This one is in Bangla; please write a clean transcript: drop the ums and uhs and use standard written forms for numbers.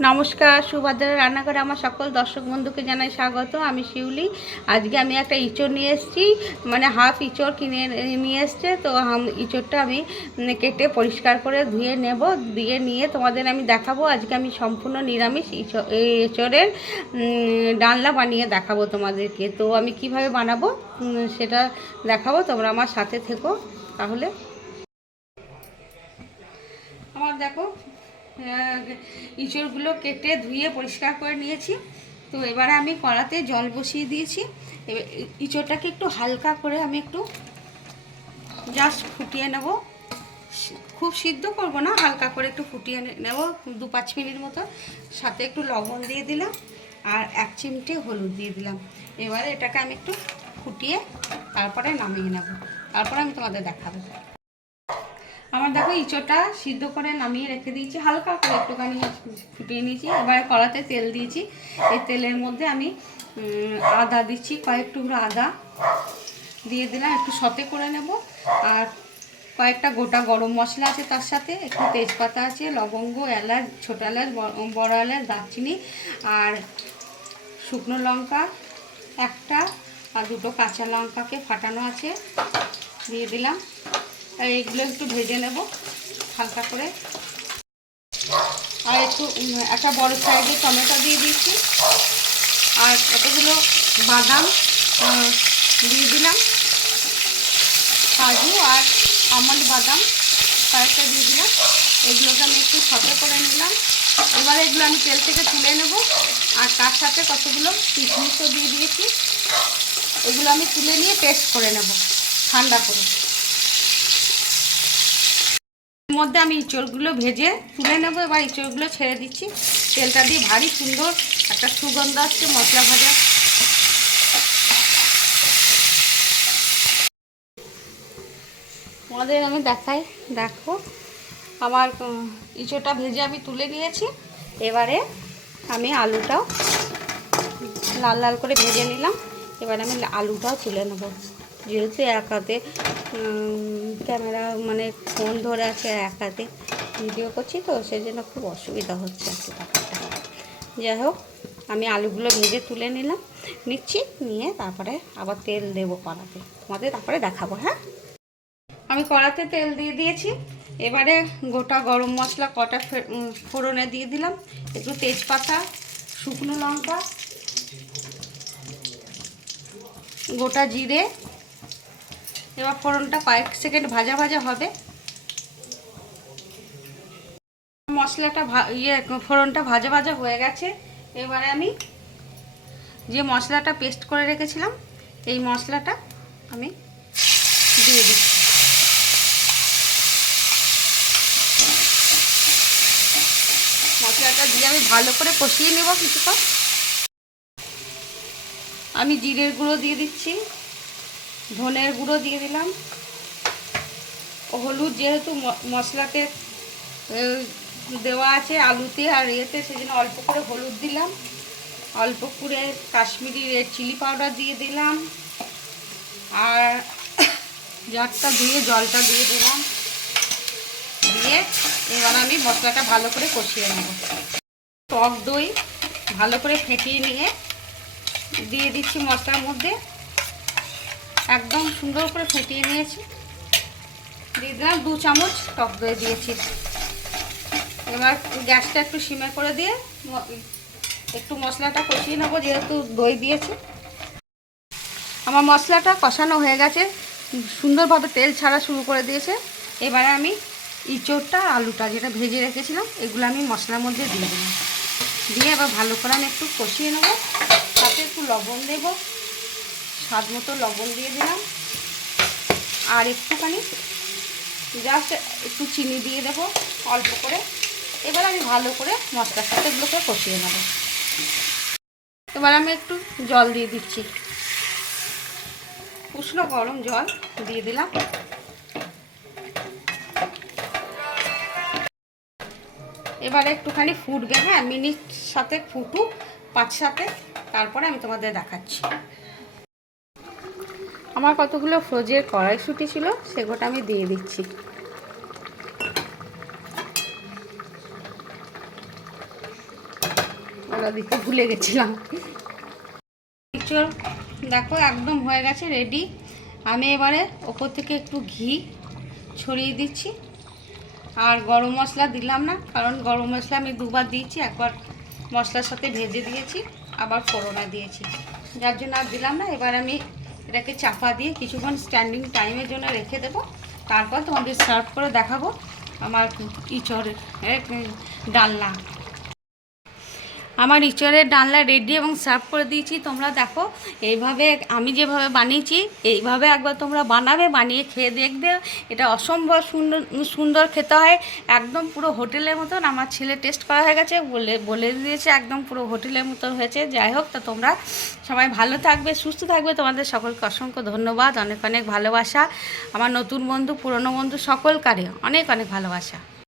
নমস্কার, সুভদ্রা রান্নাঘরে আমার সকল দর্শক বন্ধুকে জানাই স্বাগত। আমি শিউলি। আজকে আমি একটা ইঁচড় নিয়ে এসেছি, মানে হাফ ইঁচড় কিনে নিয়ে এসছে। তো ইঁচড়টা আমি কেটে পরিষ্কার করে ধুয়ে নেব, দিয়ে নিয়ে তোমাদের আমি দেখাবো। আজকে আমি সম্পূর্ণ নিরামিষ ইঁচড়ের ডালনা বানিয়ে দেখাবো তোমাদেরকে। তো আমি কিভাবে বানাবো সেটা দেখাবো, তোমরা আমার সাথে থেকো। তাহলে আমার দেখো, ইঁচড়গুলো কেটে ধুয়ে পরিষ্কার করে নিয়েছি। তো এবারে আমি কড়াতে জল বসিয়ে দিয়েছি। এবার ইঁচড়টাকে একটু হালকা করে আমি একটু জাস্ট ফুটিয়ে নেব। খুব সিদ্ধ করব না, হালকা করে একটু ফুটিয়ে নেব 2-5 মিনিট মতো। সাথে একটু লবণ দিয়ে দিলাম আর 1 চিমটে হলুদ দিয়ে দিলাম। এবারে এটাকে আমি একটু ফুটিয়ে তারপরে নামিয়ে নেব, তারপরে আমি তোমাদের দেখাবো। আমার দেখো ইঁচড়টা সিদ্ধ করে নামিয়ে রেখে দিয়েছি, হালকা করে একটুখানি ফুটিয়ে নিয়েছি। এবারে কড়াতে তেল দিয়েছি। এই তেলের মধ্যে আমি আদা দিচ্ছি, কয়েক টুকরো আদা দিয়ে দিলাম, একটু সতে করে নেব। আর কয়েকটা গোটা গরম মশলা আছে, তার সাথে একটু তেজপাতা আছে, লবঙ্গ, এলাচ, ছোটো এলাচ, বড় এলাচ, দারচিনি আর শুকনো লঙ্কা একটা, আর 2টো কাঁচা লঙ্কাকে ফাটানো আছে দিয়ে দিলাম। এইগুলো একটু ভেজে নেব হালকা করে। আর একটু একটা বড় সাইজের টমেটো দিয়ে দিয়েছি, আর কতগুলো বাদাম দিয়ে দিলাম, কাজু আর আমন্ড বাদাম কয়েকটা দিয়ে দিলাম। এগুলোকে আমি একটু সতে করে নিলাম। এবারে এগুলো আমি তেল থেকে তুলে নেব। আর তার সাথে কতগুলো কিশমিশও দিয়ে দিয়েছি, এগুলো আমি তুলে নিয়ে পেস্ট করে নেব ঠান্ডা করে। এর মধ্যে আমি ইঁচড়গুলো ভেজে তুলে নেব। এবার ইঁচড়গুলো ছেড়ে দিচ্ছি। তেলটা দিয়ে ভারী সুন্দর একটা সুগন্ধ আসছে মশলা ভাজা। তোমাদের আমি দেখাই, দেখো আমার ইঁচড়টা ভেজে আমি তুলে নিয়েছি। এবারে আমি আলুটাও লাল লাল করে ভেজে নিলাম। এবারে আমি আলুটাও তুলে নেব। যেহেতু এক হাতে ক্যামেরা মানে ফোন ধরে আছে, এক হাতে ভিডিও করছি, তো সেই জন্য খুব অসুবিধা হচ্ছে একটু ব্যাপারটা। যাই হোক, আমি আলুগুলো ভেজে তুলে নিচ্ছি, নিয়ে তারপরে আবার তেল দেবো কড়াতে, তোমাদের তারপরে দেখাবো। হ্যাঁ, আমি কড়াতে তেল দিয়ে দিয়েছি। এবারে গোটা গরম মশলা কটা ফোড়নে দিয়ে দিলাম, একটু তেজপাতা, শুকনো লঙ্কা, গোটা জিরে। এবার ফোড়নটা কয়েক সেকেন্ড ভাজা ভাজা হবে। মশলাটা ফোড়নটা ভাজা ভাজা হয়ে গেছে। এবারে আমি যে মশলাটা পেস্ট করে রেখেছিলাম, এই মশলাটা আমি দিয়ে দিচ্ছি। মশলাটা দিয়ে আমি ভালো করে কষিয়ে নেব কিছুক্ষণ। আমি জিরের গুঁড়ো দিয়ে দিচ্ছি, ধনের গুঁড়ো দিয়ে দিলাম, হলুদ যেহেতু মশলাতে দেওয়া আছে আলুতে আর এতে, সেজন্য অল্প করে হলুদ দিলাম। অল্প করে কাশ্মীরি রেড চিলি পাউডার দিয়ে দিলাম, আর জারটা ধুয়ে জলটা দিয়ে দিলাম। দিয়ে এবার আমি মশলাটা ভালো করে কষিয়ে নেব। টক দই ভালো করে ফেটিয়ে নিয়ে দিয়ে দিচ্ছি মশলার মধ্যে, একদম সুন্দর করে ফেটিয়ে নিয়েছি। দিয়ে দিলাম 2 চামচ টক দই দিয়েছি। এবার গ্যাসটা একটু সিমে করে দিয়ে একটু মশলাটা কষিয়ে নেবো, যেহেতু দই দিয়েছি। আমার মশলাটা কষানো হয়ে গেছে, সুন্দরভাবে তেল ছাড়া শুরু করে দিয়েছে। এবারে আমি ইঁচড়টা আলুটা যেটা ভেজে রেখেছিলাম, এগুলো আমি মশলার মধ্যে দিয়ে দিলাম। দিয়ে এবার ভালো করে আমি একটু কষিয়ে নেব। তাতে একটু লবণ দেব, স্বাদ মতো লবণ দিয়ে দিলাম, আর একটুখানি জাস্ট একটু চিনি দিয়ে দেবো অল্প করে। এবার আমি ভালো করে মশলার সাথে এগুলোকে কষিয়ে নেব। এবার আমি একটু জল দিয়ে দিচ্ছি, উষ্ণ গরম জল দিয়ে দিলাম। এবারে একটুখানি ফুটবে, হ্যাঁ মিনিট সাথে ফুটুক, 5-7, তারপরে আমি তোমাদের দেখাচ্ছি। আমার কতগুলো ফ্রোজের কড়াইশুঁটি ছিল, সেগুলোটা আমি দিয়ে দিচ্ছি। মশলা দিতে ভুলে গেছিলাম। চল দেখো একদম হয়ে গেছে রেডি। আমি এবারে ওপর থেকে একটু ঘি ছড়িয়ে দিচ্ছি। আর গরম মশলা দিলাম না, কারণ গরম মশলা আমি দুবার দিয়েছি, একবার মশলার সাথে ভেজে দিয়েছি, আবার ফোড়না দিয়েছি, যার জন্য আর দিলাম না। এবার আমি এটাকে চাপা দিয়ে কিছুক্ষণ স্ট্যান্ডিং টাইমের জন্য রেখে দেবো। তারপর তোমাদের সার্ভ করে দেখাবো আমার ইঁচড়ের ডালনা। আমার ইঁচড়ের ডালনা রেডি এবং সার্ভ করে দিয়েছি। তোমরা দেখো এইভাবে আমি যেভাবে বানিয়েছি এইভাবে একবার তোমরা বানাবে, বানিয়ে খেয়ে দেখবে। এটা অসম্ভব সুন্দর সুন্দর খেতে হয়, একদম পুরো হোটেলের মতন। আমার ছেলে টেস্ট করা হয়ে গেছে, বলে দিয়েছে একদম পুরো হোটেলের মতো হয়েছে। যাই হোক, তো তোমরা সবাই ভালো থাকবে, সুস্থ থাকবে। তোমাদের সকলকে অসংখ্য ধন্যবাদ, অনেক অনেক ভালোবাসা। আমার নতুন বন্ধু পুরনো বন্ধু সকলকারে অনেক অনেক ভালোবাসা।